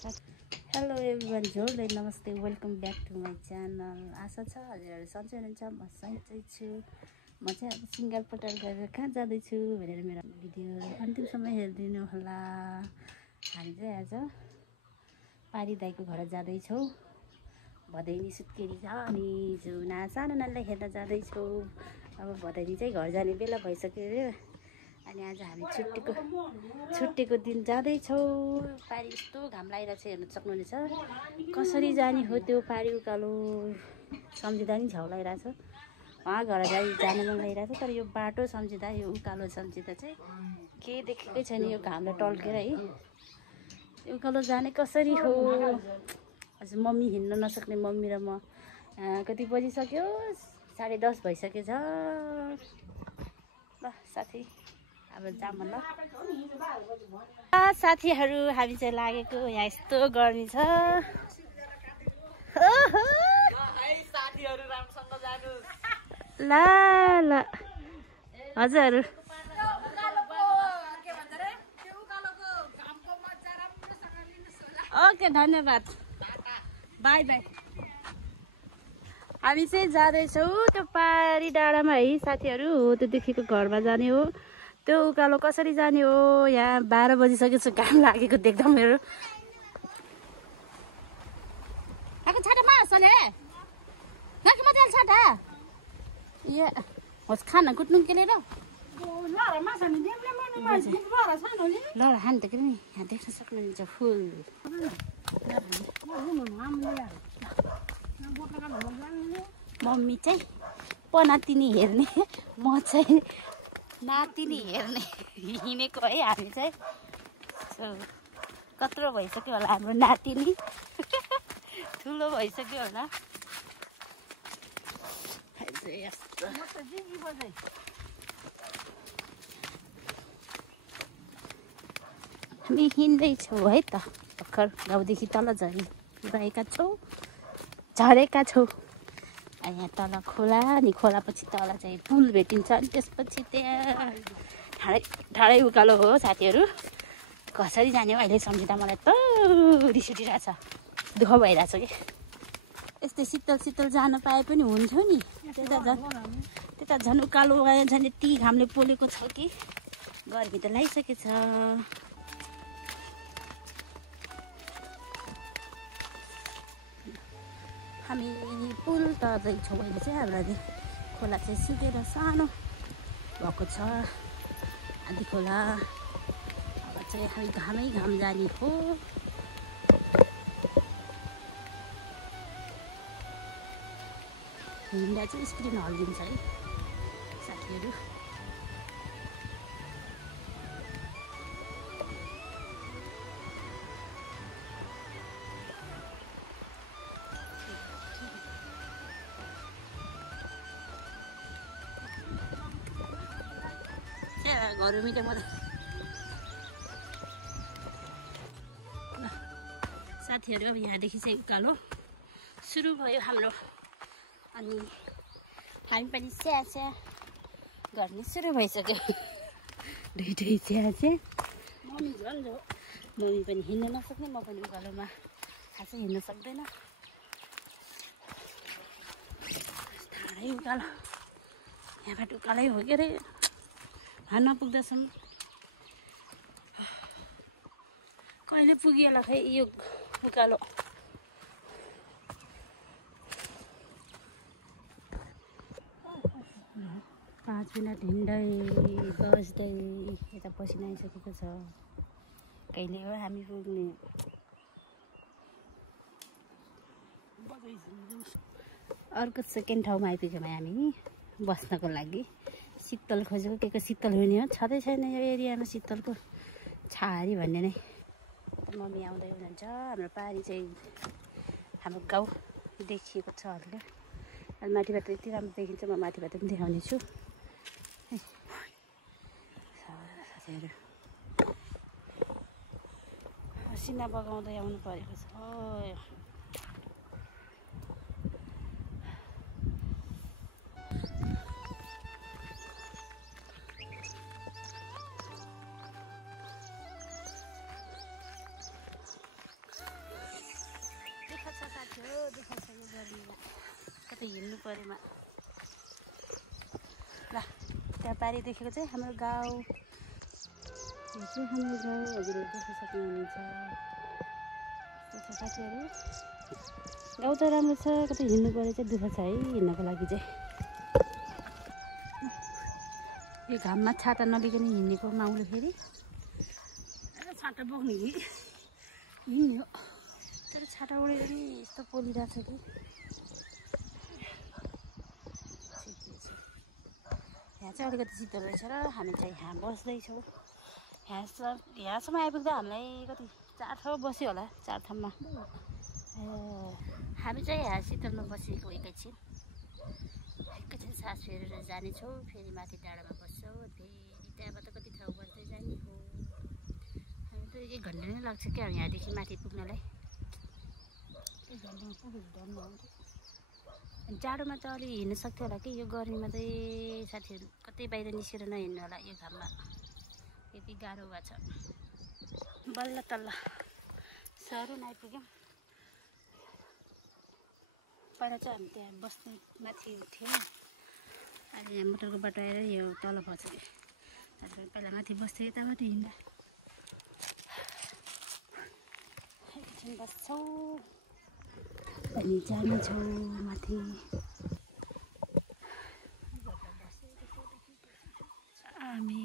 Hello everyone, जोरदार नमस्ते, welcome back to my channel. आशा छ हजुरहरू सन्चै हुनुहुन्छ। म सन्चै छु। म चाहिँ अब सिङ्गल पटल गरेर कहाँ जाँदैछु भनेर मेरो भिडियो अन्तिमसम्म हेरिदिनु होला। हामी चाहिँ आज पारी दाइको घर जाँदैछौँ। भदैनी सुत्केरी छ अनि जुना सानो नानीलाई हेर्न जाँदैछौँ। अब भदैनी चाहिँ घर जाने बेला भइसक्यो अरे। अनि आज हामी छुट्टीको दिन जाँदैछौँ। पारी यस्तो घाम लागिरहेको छ, हेर्नु सक्नुहुनेछ। कसरी जाने हो त्यो पारी उकालो सम्झिँदा नि झ्याउ लागिरहेछ। उहाँ घर जानु मन लागिरहेछ, तर यो बाटो सम्झिँदा, यो उकालो सम्झिँदा चाहिँ केही देखेकै छैन। यो घामलाई टल्केर है उकालो जाने कसरी हो। हजुर मम्मी हिँड्न नसक्ने मम्मी र म कति बजिसक्यो, 10:30 भइसकेछ। ल साथी अब जाम ल। साथीहरू हामी चाहिँ लागेको यहाँ यस्तो गर्मी छ। ल ल हजुर ओके धन्यवाद, बाई बाई। हामी चाहिँ जाँदैछौँ त्यो पारी डाँडामा है साथीहरू। हो त्योदेखिको घरमा जाने हो। त्यो उकालो कसरी जाने हो। यहाँ 12 बजिसकेको छ, घाम लागेको देख्दा मेरो। होस् खाना कुट्नु के लिएर ल हान्थ्यो कि नि। यहाँ देख्न सक्नुहुन्छ फुल। मम्मी चाहिँ पनातिनी हेर्ने, म चाहिँ नातिनी हेर्ने हिँडेको है। हामी चाहिँ कत्रो भइसक्यो होला हाम्रो नातिनी, ठुलो भइसक्यो होला। हामी हिँड्दैछौँ है त। भर्खर गाउँदेखि तल झरेका छौँ। यहाँ तल खोला, अनि खोलापछि तल चाहिँ पुल भेटिन्छ। अनि त्यसपछि त्यहाँ ठाडै उकालो हो साथीहरू। कसरी जाने हो अहिले सम्झिँदा मलाई त रिस उठिरहेछ, दुःख भइरहेछ कि। यस्तै शीतल जान पाए पनि हुन्थ्यो नि। त्यता झन् उकालो झन् यति घामले पोलेको छ कि गर्मी त लागिसकेछ। हामी पुल तर्दैछौँ अहिले चाहिँ। हाम्रो खोला चाहिँ सुकेर सानो भएको छ, आधी खोला। अब चाहिँ हामी घाम जाने हो। हिँड्दा चाहिँ स्क्रिन हल्लिन्छ है साथीहरू। घर मिठो म त साथीहरू। अब यहाँदेखि चाहिँ उकालो सुरु भयो हाम्रो। अनि हामी पनि स्या गर्ने सुरु भइसक्यो। दुइटै स्या। मम्मी पनि हिँड्न नसक्ने, म पनि उकालोमा खासै हिँड्न सक्दैन। ठाडै उकालो, यहाँबाट उकालै हो के अरे। घर नपुग्दासम्म कहिले पुग्यो होला खै यो उकालो। 5 मिनट हिँड्दै बस्दै यता पसिना आइसकेको छ। कहिले हो हामी पुग्ने। अर्को सेकेन्ड ठाउँमा आइपुग्यौँ हामी बस्नको लागि। शीतल खोजेको, के को शीतल हुने हो, छँदै छैन यो एरियामा शीतलको छाहारी भन्ने नै। मम्मी आउँदै हुनुहुन्छ। हाम्रो पारी चाहिँ हाम्रो गाउँ देखिएको छ हल्का। अनि माथिबाट यति राम्रो देखिन्छ, म माथिबाट पनि देखाउने छु। साथीहरू पसिना बगाउँदै आउनु परेको छ। दुःख छ यो गर्मीमा कतै हिँड्नु परेमा ल त्यहाँ पारि देखेको चाहिँ हाम्रो गाउँ यो चाहिँ हाम्रो गाउँ हजुरहरू देख्न सक्नुहुन्छ साथीहरू गाउँ त राम्रो छ कतै हिँड्नु परे चाहिँ दुःख छ है हिँड्नको लागि चाहिँ यो घाममा छाता नलिकन हिँडेको माउले फेरि छाता बोक्ने कि हिँड्यो तर छाता उडेर नि यस्तो पोलिरहेको छ कि यहाँ चाहिँ अलिकति शीतल रहेछ र हामी चाहिँ यहाँ बस्दैछौँ यहाँसम्म आइपुग्दा हामीलाई कति 4 ठाउँ बस्यो होला 4 ठाउँमा हामी चाहिँ यहाँ शीतलमा बसेको एकैछिन सास फेरेर जानेछौँ फेरि माथि डाँडामा बस्छौँ फेरि त्यहाँबाट कति ठाउँ बस्दै जाने हो हामी त 1 घन्टा नै लाग्छ क्या यहाँदेखि माथि पुग्नलाई 1 घन्टामा पुग्नु जाडोमा त अलि हिँड्न सक्थ्यो होला कि यो गर्मीमा चाहिँ साथीहरू कतै बाहिर निस्केर नहिँड्नु होला यो घाममा यति गाह्रो भएको छ बल्ल तल्ल सहरन आइपुग्यौँ पहिला चाहिँ हामी त्यहाँ बस्ने माथि थियौँ अहिले यहाँ मोटरको बाटो आएर यो तल पर्छ कि पहिला माथि बस्थ्यो यताबाट हिँड्दा एकछिन बस्छौँ अनि जानेछौँ माथि हामी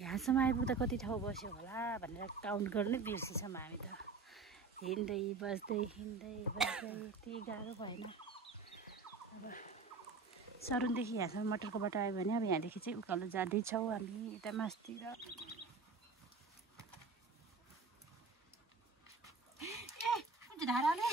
यहाँसम्म आइपुग्दा कति ठाउँ बस्यो होला भनेर काउन्ट गर्नै बिर्सिछौँ हामी त हिँड्दै बस्दै यति गाह्रो भएन अब सरुनदेखि यहाँसम्म मोटरको बाटो आयो भने अब यहाँदेखि चाहिँ उकालो जाँदैछौँ हामी यता मासतिर धाराले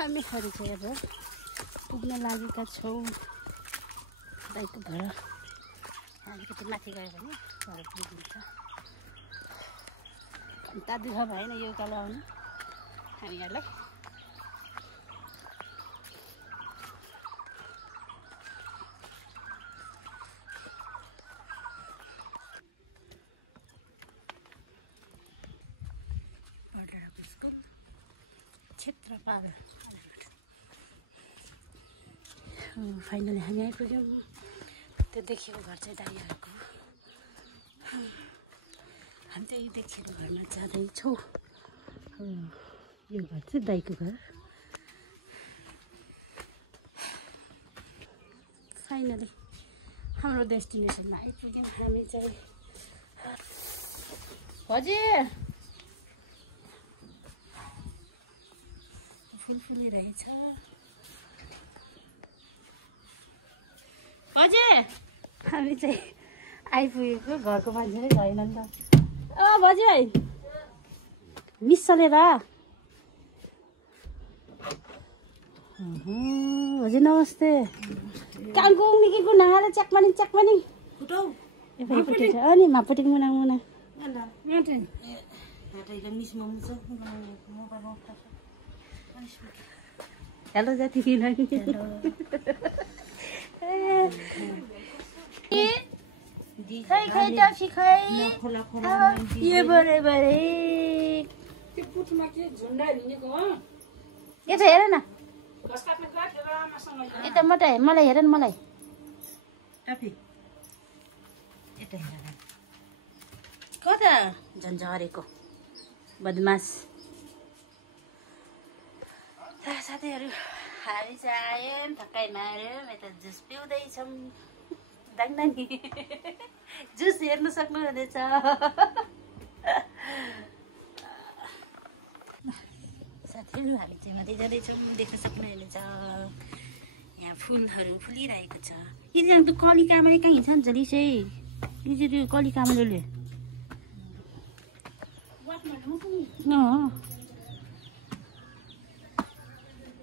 हामी खरि चाहिँ अब पुग्न लागेका छौँ दाइको घर अलिकति माथि गयो भने घर पुगिन्छ घन्टा दुःख भएन यो उकालो आउनु हामीहरूलाई क्षेत्रपाल फाइनली हामी आइपुग्यौँ त्यो देखिएको घर चाहिँ दाइहरूको हामी चाहिँ देखिएको घरमा जाँदैछौँ यो घर चाहिँ दाइको घर फाइनली हाम्रो डेस्टिनेसनमा आइपुग्यौँ हामी चाहिँ हजुर फुलिरहेछ हजुर हामी चाहिँ आइपुगेको घरको मान्छे नै छैन नि त बजी है मिस चलेर हजुर नमस्ते काङकुङ निकी गुनाएर च्याकमानी अनि मापटी मुना हेलो जाति खै टफी खै ये बरे यता हेर न यता मलाई हेर न मलाई कता झन्झरेको बदमास साथीहरू हामी चाहिँ आयौँ थक्काइ मार्यौँ यता जुस पिउँदैछौँ दाङ्ना नि जुस हेर्नु सक्नुहुनेछ साथीहरू हामी चाहिँ माथि जाँदैछौँ देख्न सक्नुहुनेछ यहाँ फुलहरू फुलिरहेको छ। यो चाहिँ त्यो कली कामले कहाँ हिँड्छ नि जलिसै यो चाहिँ त्यो कली कामले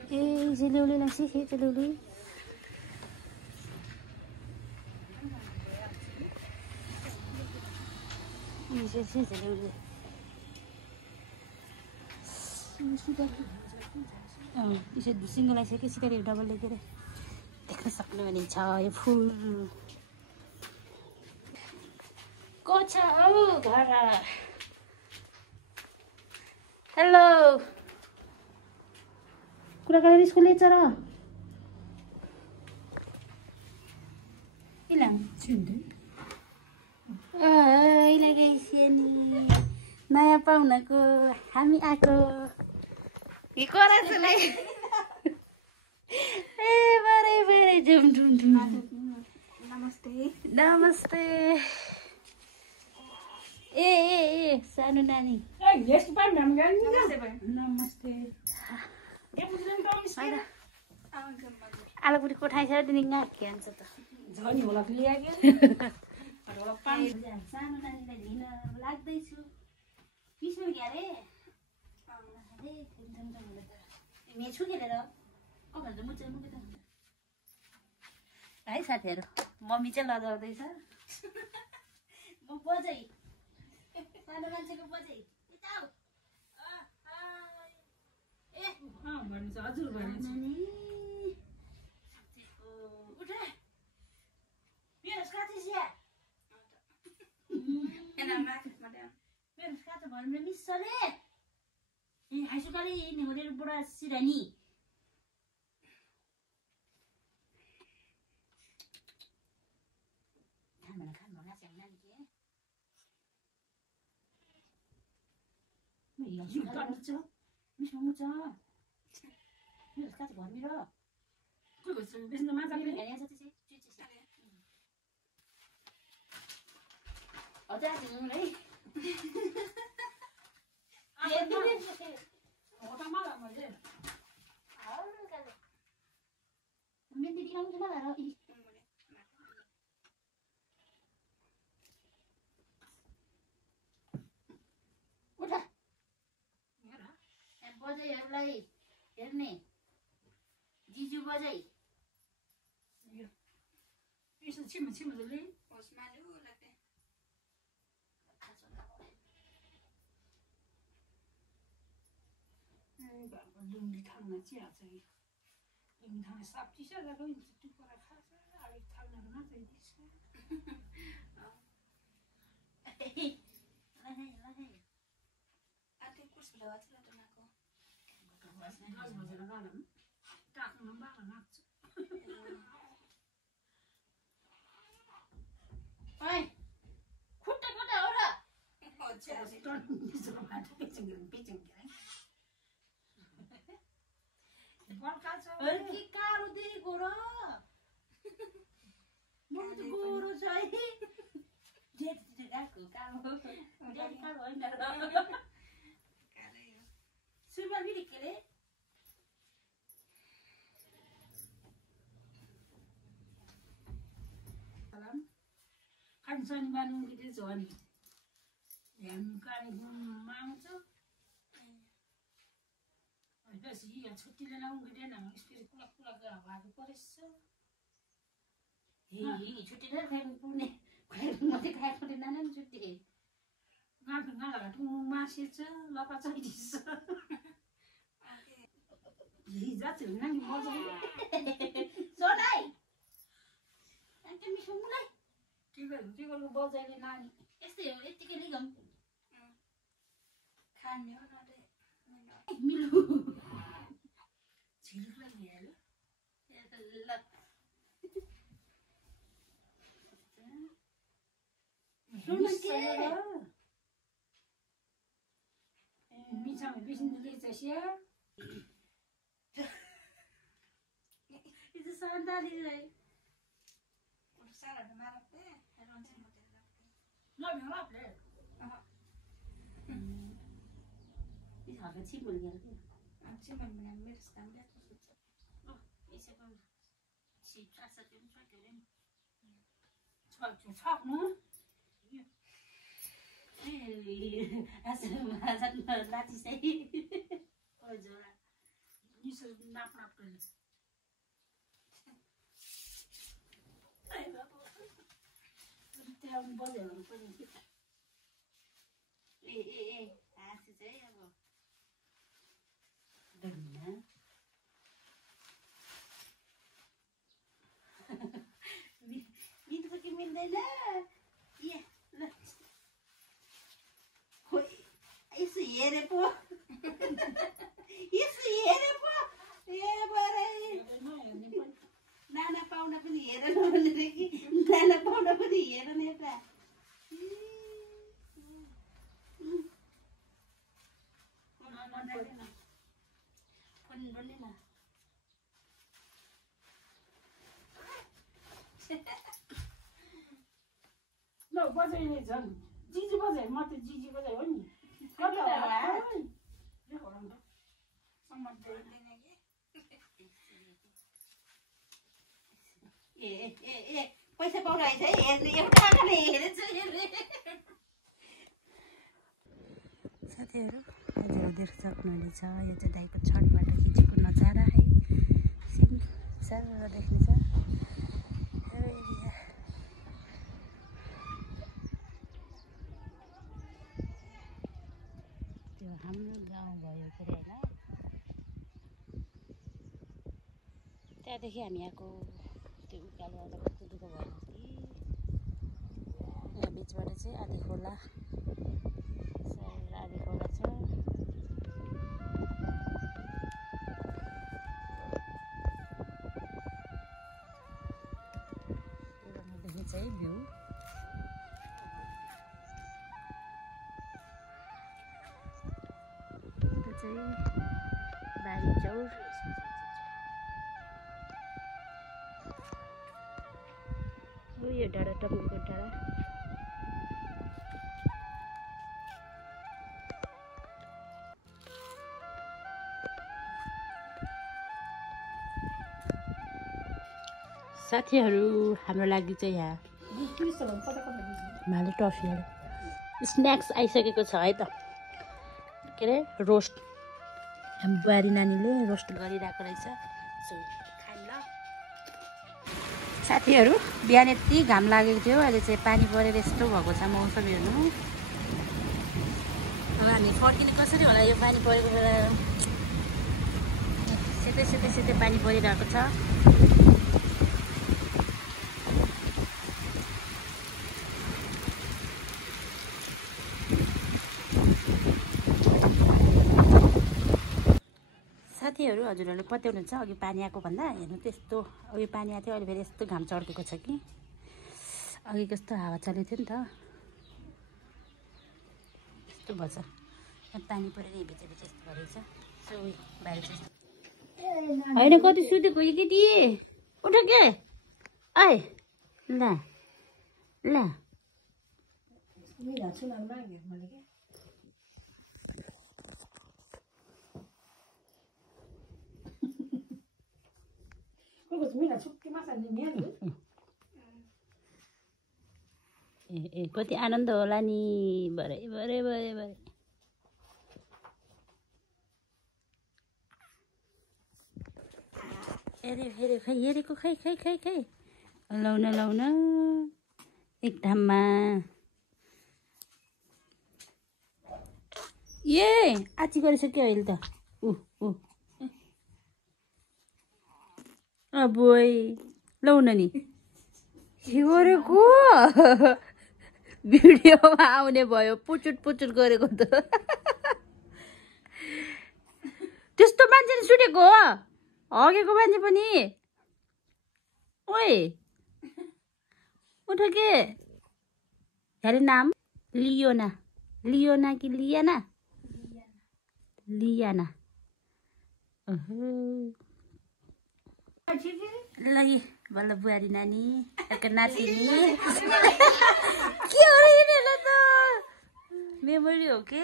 ए जेलेउले लाग्छ जेलेउले जेलेउले यसरी सिङ्गल आइसक्यो सिधै डबल लेखेर देख्न सक्नुहुने छ यो फुल को छ औ घर हेलो कुरा गरेर स्कुल छ र नयाँ पाहुनाको हामी आएको नमस्ते ए सानो नानी आलुपुरी कोठाइ छ तिमी खान्छ त सानो नानीलाई लिन लाग्दैछु पिसो क्यारे मेछु खेलेर है साथीहरू मम्मी चाहिँ लजाउँदैछ म बजै सानो मान्छेको बजै हजुर मिसले हाइसुकाले हुँदै बुढा सिरानी बजाइहरूलाई हेर्ने जिजु बजाइ लुङ्गी थाल्न चिया चाहिँ लुङ्गी थाल्न साप्ची छ र रोइ टुक्टुक गरेर खान्छ अलिक थाल्न मात्रै दिन्छ टाक्नु बाह्र नाच्छ खुट्टा खुट्टा हो र के कालो देखेको र म त गोरो छ है सुरुवाल बिरिकेले खान्छन् बानु कि छ नि हामी कालेबुङमा आउँछ बेसी यहाँ छुट्टीले लाउँदैन यसरी कुला कुला हावाहरू परेछ छुट्टी नै खानु पुग्ने मात्रै खाएको नाना नि छुट्टी गाँठो गाँडाघाटो मासेछ लपा चाहिदिन्छ जान्छ नानी मजाले सोनाइ अन्त मिठो मुलाई टिकलको बजाइले नानी यस्तै हो यतिकै लिगम खाने हो मिलो झिल्कलाई ल्यायो मिठामा बिसिन्दुले चाहिँ itu sandali dai Salah ada marah deh, heran sih model Nggak ngelap deh. Ini harga cimol gitu. Cimol mengambil standar tuh. Oh, ini siapa? सक्नु लाची चाहिँ नाप नाप त्यहाँ बजारहरू पनि ए हाँसी चाहिँ अब धन्ना मिल्छ कि मिल्दैन ए ल यसो हेरे पो यसो हेरे पो ए बरै नाना पाहुना पनि हेरेन भनेर कि नाना पाहुना पनि हेरेन यता फोन गर्ने न ल बजाइले झन् जिजी बजाइ म त जिजी बजाइ हो नि ए पैसा पाउनु आएछ है हेर्ने एउटा आँखाले हेरेछु साथीहरू हजुर देख्न सक्नुहुनेछ यो चाहिँ दाइको छतबाट खिचेको नजारा है सानो देख्नेछ त्यो हाम्रो गाउँ भयो के अरे होइन त्यहाँदेखि हामी यहाँको त्यो उकालो आउँदा कस्तो दुःख भयो कि यहाँ बिचबाट चाहिँ आधी खोला आधी खोला छ त्योदेखि चाहिँ भ्यू त्यो चाहिँ बारी चौर यो डाँडा टम्कीको डाँडा साथीहरू हाम्रो लागि चाहिँ यहाँ भाले टफीहरू स्न्याक्स आइसकेको छ है त के अरे रोस्ट हाम्रो बुहारी नानीले रोस्ट गरिरहेको रहेछ सो खाइम ल साथीहरू बिहान यति घाम लागेको थियो अहिले चाहिँ पानी परेर यस्तो भएको छ मौसम हेर्नु अब हामी फर्किने कसरी होला यो पानी परेको बेला सेतै पानी परिरहेको छ साथीहरू हजुरहरूले पत्याउनुहुन्छ अघि पानी आएको भन्दा हेर्नु त्यस्तो अघि पानी आएको थियो अहिले फेरि यस्तो घाम चर्केको छ कि अघि कस्तो हावा चलेको थियो नि त यस्तो भएछ पानी परेर भित्र यस्तो भएछ सो बाहिर चाहिँ होइन कति सुतेको यो केटी उठ के ऐ ल ल ए कति आनन्द होला नि भरे भरे भरे भरे हेरे हेरे खै हेरेको खै खै खै खै लाउन लाउन एक धाममा ए आची गरिसक्यो अहिले त अब लाउन नि गरेको भिडियोमा आउने भयो पुचुट पुचुट गरेको त त्यस्तो मान्छेले सुटेको हो हगेको मान्छे पनि ओए उठ के अरे नाम लियोना लियोना कि लियाना लियाना ल बल्ल बुहारी नानी नातिनी के हो यिनीहरूलाई त मेमोरी हो के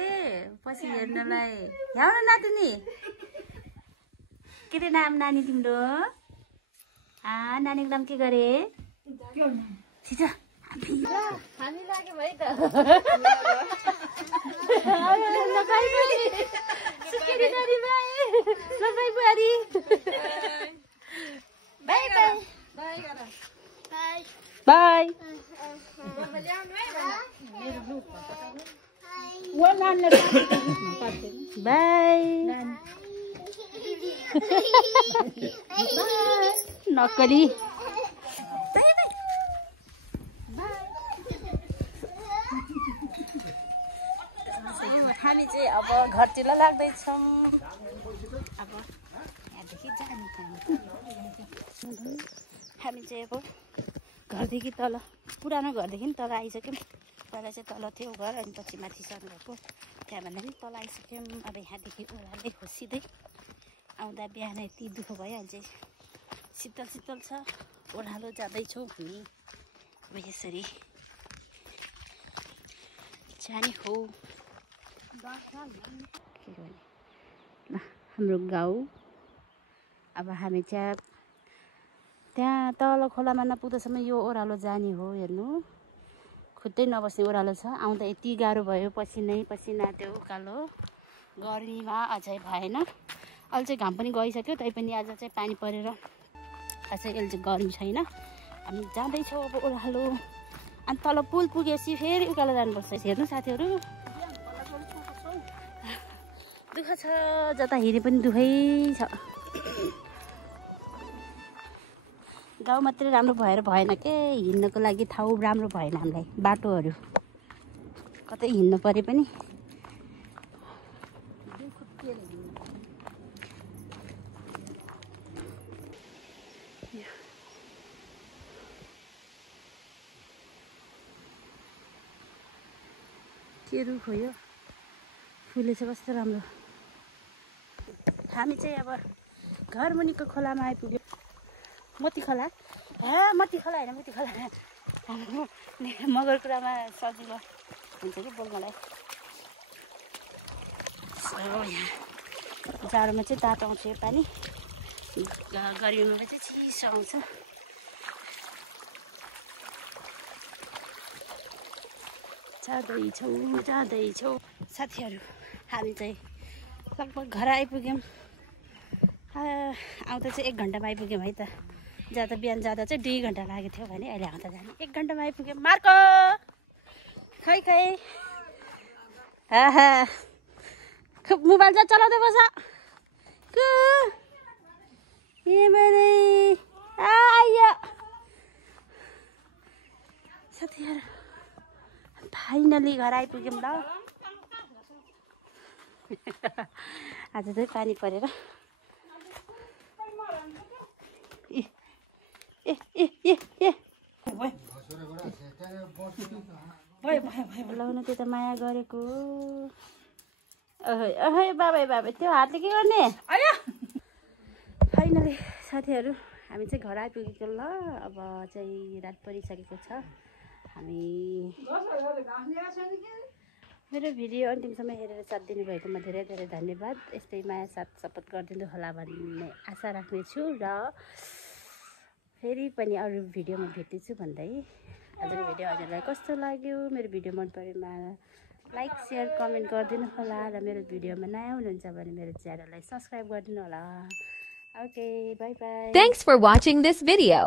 पछि हेर्नलाई ल्याउन नातिनी के रे नाम नानी तिम्रो नानीको नाम के गरे छिटो हामी लाग्यो भाइ त बाई बाई बाई गर बाई ल्याउनु है भन बाई नक्कली हामी चाहिँ अब घरतिर लाग्दैछौँ अब यहाँदेखि जाने हामी चाहिँ अब घरदेखि तल पुरानो घरदेखि तल आइसक्यौँ पहिला चाहिँ तल थियो घर अनि पछि माथि सर्नुभएको त्यहाँभन्दा पनि तल आइसक्यौँ अब यहाँदेखि ओह्रालै हो सिधै आउँदा बिहान यति दुःख भइहाल्छ शीतल शीतल छ ओह्रालो जाँदैछौँ हामी अब यसरी जाने हो के गर्ने हाम्रो गाउँ अब हामी चाहिँ त्यहाँ तल खोलामा नपुग्दासम्म यो ओह्रालो जाने हो हेर्नु खुट्टै नबस्ने ओह्रालो छ आउँदा यति गाह्रो भयो पसिनै पसिना त्यो उकालो गर्मीमा अझै भएन अहिले चाहिँ घाम पनि गइसक्यो तैपनि आज चाहिँ पानी परेर अझै अहिले चाहिँ गर्मी छैन हामी जाँदैछौँ अब ओह्रालो अनि तल पुल पुगेपछि फेरि उकालो जानुपर्छ हेर्नु साथीहरू दुःख छ जता हेरे पनि दुःखै छ गाउँ मात्रै राम्रो भएर भएन के हिँड्नको लागि ठाउँ राम्रो भएन हामीलाई बाटोहरू कतै हिँड्नु परे पनि के रुख हो यो फुलेछ कस्तो राम्रो हामी चाहिँ अब घर मुनिको खोलामा आइपुग्यो मोती खोला मोती खोला होइन मोती खोला मगर कुरामा सजिलो हुन्छ कि बोल्नलाई जाडोमा चाहिँ तातो आउँछ यो पानी गर्मीमा चाहिँ चिसो आउँछ जाँदैछौँ साथीहरू हामी चाहिँ लगभग घर आइपुग्यौँ आउँदा चाहिँ 1 घन्टामा आइपुग्यौँ है त जाँदा बिहान जाँदा चाहिँ 2 घन्टा लागेको थियो भने अहिले आउँदा जाने 1 घन्टामा आइपुग्यौँ मार्को खै खुब मोबाइल चाहिँ चलाउँदै बस आयो साथीहरू फाइनली घर आइपुग्यौँ ल आज चाहिँ पानी परेर लाउन त्यो त माया गरेको अहै बाबा त्यो हातले के गर्ने फाइनली साथीहरू हामी चाहिँ घर आइपुगेको ल अब चाहिँ रात परिसकेको छ हामी मेरो भिडियो अन्तिमसम्म हेरेर साथ दिनुभएकोमा धेरै धेरै धन्यवाद यस्तै माया साथ सपोर्ट गरिदिनु होला भन्ने आशा राख्नेछु र फेरि पनि अरू भिडियोमा भेट्नेछु भन्दै आजको भिडियो हजुरलाई कस्तो लाग्यो मेरो भिडियो मन परेमा लाइक शेयर कमेन्ट गरिदिनु होला र मेरो भिडियोमा नयाँ हुनुहुन्छ भने मेरो च्यानललाई सब्स्क्राइब गरिदिनु होला okay by by Thanks for watching this video.